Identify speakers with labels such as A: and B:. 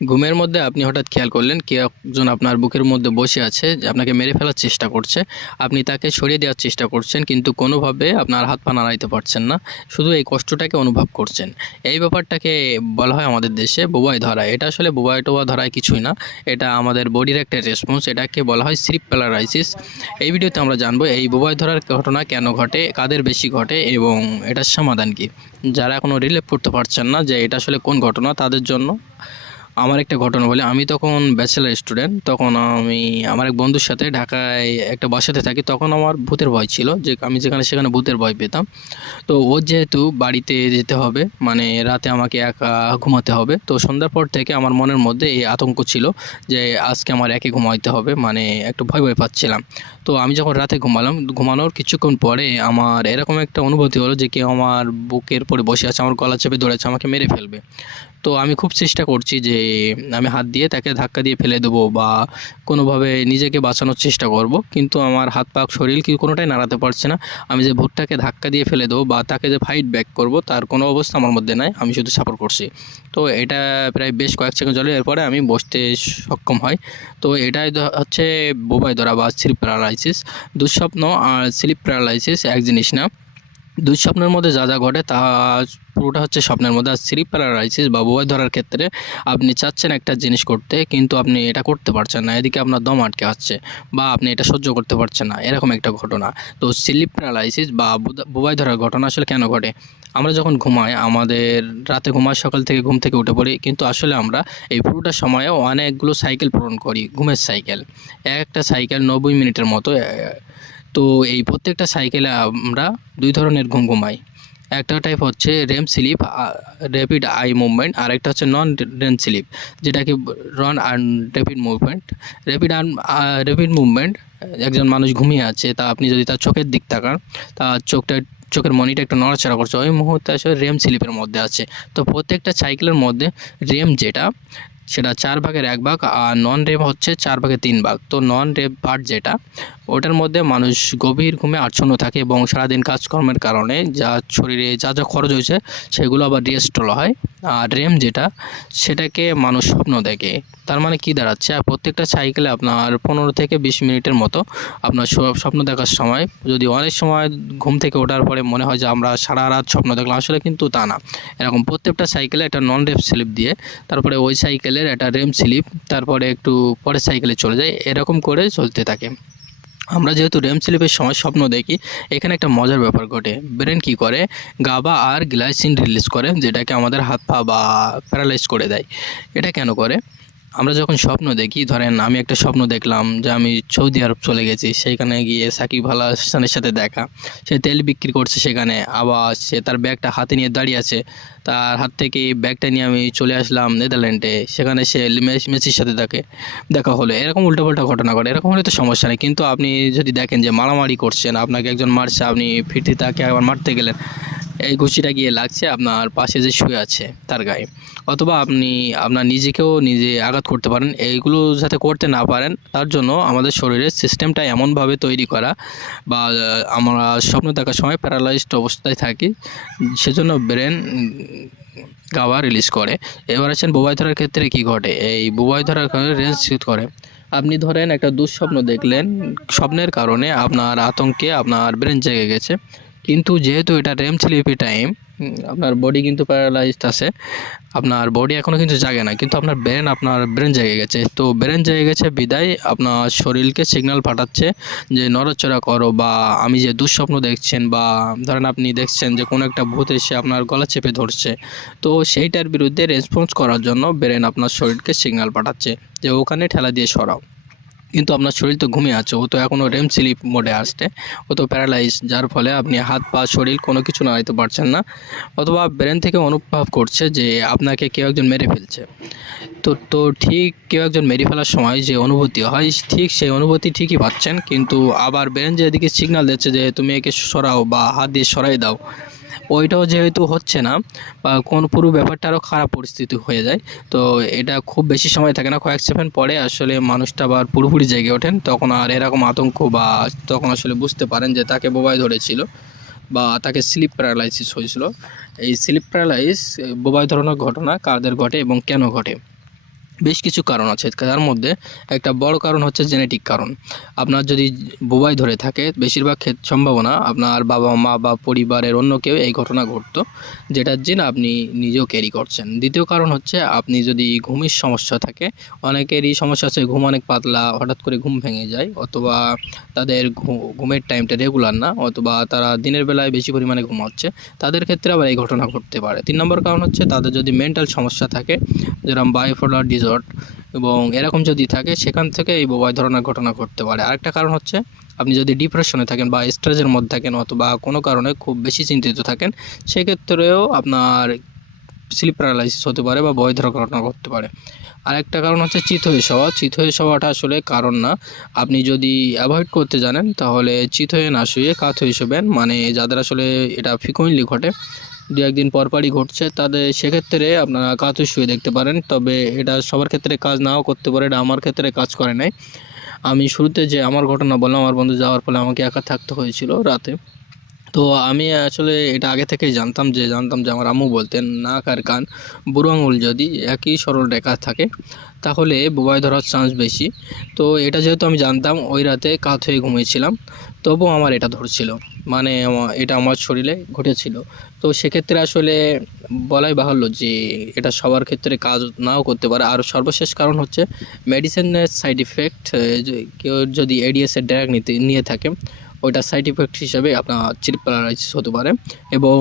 A: ঘুমের মধ্যে আপনি হঠাৎ খেয়াল করলেন কে একজন আপনার বুকের মধ্যে বসে আছে, আপনাকে মেরে ফেলার চেষ্টা করছে, আপনি তাকে সরিয়ে দেওয়ার চেষ্টা করছেন, কিন্তু কোনোভাবে আপনার হাত পা নাড়াইতে পারছেন না, শুধু এই কষ্টটাকে অনুভব করছেন। এই ব্যাপারটাকে বলা হয় আমাদের দেশে বোবাই ধরা। এটা আসলে বোবাই টোবা ধরায় কিছুই না। এটা আমাদের বডির একটা রেসপন্স এটাকে বলা হয় স্লিপ প্যালারাইসিস এই ভিডিওতে আমরা জানব এই বোবাই ধরার ঘটনা কেন ঘটে, কাদের বেশি ঘটে এবং এটার সমাধান কি? যারা এখনও রিলেভ করতে পারছেন না যে এটা আসলে কোন ঘটনা, তাদের জন্য আমার একটা ঘটনা বলে। আমি তখন ব্যাচেলার স্টুডেন্ট তখন আমি আমার এক বন্ধুর সাথে ঢাকায় একটা বাসাতে থাকি। তখন আমার ভূতের ভয় ছিল যে, আমি যেখানে সেখানে ভূতের ভয় পেতাম। তো ওর যেহেতু বাড়িতে যেতে হবে মানে রাতে আমাকে একা ঘুমাতে হবে, তো সন্ধ্যার পর থেকে আমার মনের মধ্যে এই আতঙ্ক ছিল যে, আজকে আমার একে ঘুমাইতে হবে মানে একটু ভয় ভয় পাচ্ছিলাম। তো আমি যখন রাতে ঘুমালাম, ঘুমানোর কিছুক্ষণ পরে আমার এরকম একটা অনুভূতি হলো যে, কেউ আমার বুকের পরে বসে আছে, আমার গলা চেপে ধরেছে, আমাকে মেরে ফেলবে। তো আমি খুব চেষ্টা করছি যে আমি হাত দিয়ে তাকে ধাক্কা দিয়ে ফেলে দেবো বা কোনোভাবে নিজেকে বাঁচানোর চেষ্টা করব। কিন্তু আমার হাত পা শরীর কি কোনোটাই নাড়াতে পারছে না। আমি যে ভুটটাকে ধাক্কা দিয়ে ফেলে দেবো বা তাকে যে ফাইট ব্যাক করব, তার কোনো অবস্থা আমার মধ্যে নাই। আমি শুধু সাপোর্ট করছি। তো এটা প্রায় বেশ কয়েক সেকেন্ড চলে, এরপরে আমি বসতে সক্ষম হয় তো এটাই হচ্ছে বোবাই ধরা বা স্লিপ প্যারালাইসিস দুঃস্বপ্ন আর স্লিপ প্যারালাইসিস এক জিনিস না। দুঃস্বপ্নের মধ্যে যা যা ঘটে তা পুরোটা হচ্ছে স্বপ্নের মধ্যে। আর স্লিপ প্যারালাইসিস বা বোবাই ধরার ক্ষেত্রে আপনি চাচ্ছেন একটা জিনিস করতে, কিন্তু আপনি এটা করতে পারছেন না। এদিকে আপনার দম আটকে আসছে বা আপনি এটা সহ্য করতে পারছেন না। এরকম একটা ঘটনা। তো স্লিপ প্যারালাইসিস বা বোবাই ধরার ঘটনা আসলে কেন ঘটে? আমরা যখন ঘুমাই, আমাদের রাতে ঘুমাই, সকাল থেকে ঘুম থেকে উঠে পড়ি, কিন্তু আসলে আমরা এই পুরোটা সময়ে অনেকগুলো সাইকেল পূরণ করি, ঘুমের সাইকেল। এক একটা সাইকেল নব্বই মিনিটের মতো তো এই প্রত্যেকটা সাইকেলে আমরা দুই ধরনের ঘুম ঘুমাই। একটা টাইপ হচ্ছে REM sleep rapid eye movement আর একটা হচ্ছে নন রেম স্লিপ যেটাকে non and rapid movement rapid and rapid movement একজন মানুষ ঘুমিয়ে আছে, তা আপনি যদি তার চোখের দিক তাকান তার চোখটা, চোখের মনিটা একটু নড়াচড়া করছে। ওই মুহূর্তে আসলে রেম স্লিপের মধ্যে আছে। তো প্রত্যেকটা সাইকেলের মধ্যে রেম যেটা, সেটা চার ভাগের এক ভাগ, আর নন রেম হচ্ছে চার ভাগের তিন ভাগ। তো নন রেম পার্ট যেটা ওটার মধ্যে মানুষ গভীর ঘুমে আচ্ছন্ন থাকে এবং সারাদিন কাজকর্মের কারণে যা শরীরে যা যা খরচ হয়েছে, সেগুলো আবার রিয়েস্টল হয়। আর রেম যেটা, সেটাকে মানুষ স্বপ্ন দেখে। তার মানে কি দাঁড়াচ্ছে? প্রত্যেকটা সাইকেলে আপনার পনেরো থেকে বিশ মিনিটের মতো আপনার স্বপ্ন দেখার সময়, যদি অনেক সময় ঘুম থেকে ওঠার পরে মনে হয় যে আমরা সারা রাত স্বপ্ন দেখলাম, আসলে কিন্তু তা না। এরকম প্রত্যেকটা সাইকেলে একটা নন রেম স্লিপ দিয়ে, তারপরে ওই সাইকেলের একটা রেম স্লিপ তারপরে একটু পরের সাইকেলে চলে যায়, এরকম করে চলতে থাকে। আমরা যেহেতু রেম স্লিপের সময় স্বপ্ন দেখি, এখানে একটা মজার ব্যাপার ঘটে। ব্রেন কি করে? গাবা আর গ্লাইসিন রিলিজ করে, যেটাকে আমাদের হাত পা বা প্যারালাইজ করে দেয়। এটা কেন করে? আমরা যখন স্বপ্ন দেখি, ধরেন আমি একটা স্বপ্ন দেখলাম যে আমি সৌদি আরব চলে গেছি সেইখানে গিয়ে সাকিব আল হাসানের সাথে দেখা। সে তেল বিক্রি করছে সেখানে, আবার সে তার ব্যাগটা হাতে নিয়ে দাঁড়িয়ে আছে। তার হাত থেকে ব্যাগটা নিয়ে আমি চলে আসলাম নেদারল্যান্ডে, সেখানে সে মেস- মেসির সাথে তাকে দেখা হলো। এরকম উল্টোপাল্টা ঘটনা ঘটে, এরকম হলে তো সমস্যা নেই। কিন্তু আপনি যদি দেখেন যে মারামারি করছেন, আপনাকে একজন মারছে, আপনি ফিরতে তাকে আবার মারতে গেলেন এই ঘুষিটা গিয়ে লাগছে আপনার পাশে যে শুয়ে আছে তার গায়ে। অথবা আপনি আপনার নিজেকেও নিজে আঘাত করতে পারেন, এইগুলো যাতে করতে না পারেন, তার জন্য আমাদের শরীরের সিস্টেমটা এমনভাবে তৈরি করা বা আমরা স্বপ্ন দেখার সময় প্যারালাইজড অবস্থায় থাকি, সেজন্য ব্রেন গাওয়া রিলিজ করে। এবার আছেন বোবাই ধরার ক্ষেত্রে কি ঘটে? এই বোবাই ধরার কারণে রেঞ্জ করে। আপনি ধরেন একটা দুঃস্বপ্ন দেখলেন, স্বপ্নের কারণে আপনার আতঙ্কে আপনার ব্রেন জেগে গেছে। কিন্তু যেহেতু এটা রেম স্লিপি টাইম আপনার বডি কিন্তু প্যারালাইজড আছে। আপনার বডি এখনও কিন্তু জাগে না, কিন্তু আপনার ব্রেন আপনার ব্রেন জেগে গেছে। তো ব্রেন জেগে গেছে, বিদায়। আপনার শরীরকে সিগন্যাল পাঠাচ্ছে যে, নড়াচড়া করো বা আমি যে দুঃস্বপ্ন দেখছেন বা ধরেন আপনি দেখছেন যে, কোনো একটা ভূত এসে আপনার গলা চেপে ধরছে, তো সেইটার বিরুদ্ধে রেসপন্স করার জন্য ব্রেন আপনার শরীরকে সিগন্যাল পাঠাচ্ছে যে, ওখানে ঠেলা দিয়ে সরাও। কিন্তু আপনার শরীর তো ঘুমিয়ে আছে, ও তো এখনও রেম স্লিপ মোডে আসছে, ও তো প্যারালাইজ যার ফলে আপনি হাত, পা, শরীর কোনো কিছু নাড়াইতে পারছেন না, অথবা ব্রেন থেকে অনুভব করছে যে আপনাকে কেউ একজন মেরে ফেলছে। তো তো ঠিক কেউ একজন মেরে ফেলার সময় যে অনুভূতি হয়, ঠিক সেই অনুভূতি ঠিকই পাচ্ছেন, কিন্তু আবার ব্রেন যেদিকে সিগনাল দিচ্ছে যে তুমি একে সরাও বা হাত দিয়ে সরাই দাও ওইটাও যেহেতু হচ্ছে না বা কোন পুরো ব্যাপারটা আরও খারাপ পরিস্থিতি হয়ে যায়। তো এটা খুব বেশি সময় থাকে না, কয়েক সেকেন্ড পরে আসলে মানুষটা আবার পুরোপুরি জেগে ওঠেন, তখন আর এরকম আতঙ্ক বা তখন আসলে বুঝতে পারেন যে তাকে বোবাই ধরেছিল বা তাকে স্লিপ প্যারালাইসিস হয়েছিল। এই স্লিপ প্যারালাইস বোবাই ধরনের ঘটনা কাদের ঘটে এবং কেন ঘটে? বেশ কিছু কারণ আছে। তার মধ্যে একটা বড় কারণ হচ্ছে জেনেটিক কারণ। আপনার যদি বোবাই ধরে থাকে, বেশিরভাগ ক্ষেত সম্ভাবনা আপনার বাবা, মা বা পরিবারের অন্য কেউ এই ঘটনা ঘটতো যেটার জিন আপনি নিজেও ক্যারি করছেন। দ্বিতীয় কারণ হচ্ছে আপনি যদি ঘুমের সমস্যা থাকে, অনেকেরই সমস্যা আছে, ঘুম অনেক পাতলা, হঠাৎ করে ঘুম ভেঙে যায়, অথবা তাদের ঘুমের টাইমটা রেগুলার না, অথবা তারা দিনের বেলায় বেশি পরিমাণে ঘুমাচ্ছে, তাদের ক্ষেত্রে আবার এই ঘটনা ঘটতে পারে। তিন নম্বর কারণ হচ্ছে তাদের যদি মেন্টাল সমস্যা থাকে, যেরকম বায়োপোলার ডিজর্ড এবং এরকম যদি থাকে, সেখান থেকে এই বোবাই ধরনের ঘটনা ঘটতে পারে। আরেকটা কারণ হচ্ছে, আপনি যদি ডিপ্রেশনে থাকেন বা স্ট্রেসের মধ্যে থাকেন অথবা কোনো কারণে খুব বেশি চিন্তিত থাকেন, সেক্ষেত্রেও আপনার স্লিপ প্যারালাইসিস হতে পারে বা বয় ধরা ঘটনা ঘটতে পারে। আরেকটা কারণ হচ্ছে চিত হয়ে যাওয়া চিত হয়ে যাওয়াটা আসলে কারণ না। আপনি যদি অ্যাভয়েড করতে জানেন, তাহলে চিত হয়ে না শুয়ে কাত হয়ে শোবেন। মানে যাদের আসলে এটা ফ্রিকুয়েন্টলি ঘটে দু একদিন পরপরই ঘটছে তাদের সেক্ষেত্রে আপনারা কাত শুয়ে দেখতে পারেন। তবে এটা সবার ক্ষেত্রে কাজ নাও করতে পারে, এটা আমার ক্ষেত্রে কাজ করে নাই। আমি শুরুতে যে আমার ঘটনা বললাম, আমার বন্ধু যাওয়ার ফলে আমাকে একা থাকতে হয়েছিল রাতে। তো আমি আসলে এটা আগে থেকেই জানতাম যে জানতাম যে আমার আম্মু বলতেন, নাক আর কান, বুড়ো আঙুল যদি একই সরল রেখা থাকে, তাহলে বোবাই ধরার চান্স বেশি। তো এটা যেহেতু আমি জানতাম, ওই রাতে কাত হয়ে ঘুমিয়েছিলাম, তবুও আমার এটা ধরছিল। মানে এটা আমার শরীরে ঘটেছিল। তো সেক্ষেত্রে আসলে বলাই বাহুল্য যে, এটা সবার ক্ষেত্রে কাজ নাও করতে পারে। আর সর্বশেষ কারণ হচ্ছে মেডিসিনের সাইড ইফেক্ট কেউ যদি এডিএসের ড্রাগ নিতে, নিয়ে থাকে ওইটা সাইড ইফেক্ট হিসাবে আপনার চিপ প্যারালাইসিস হতে পারে এবং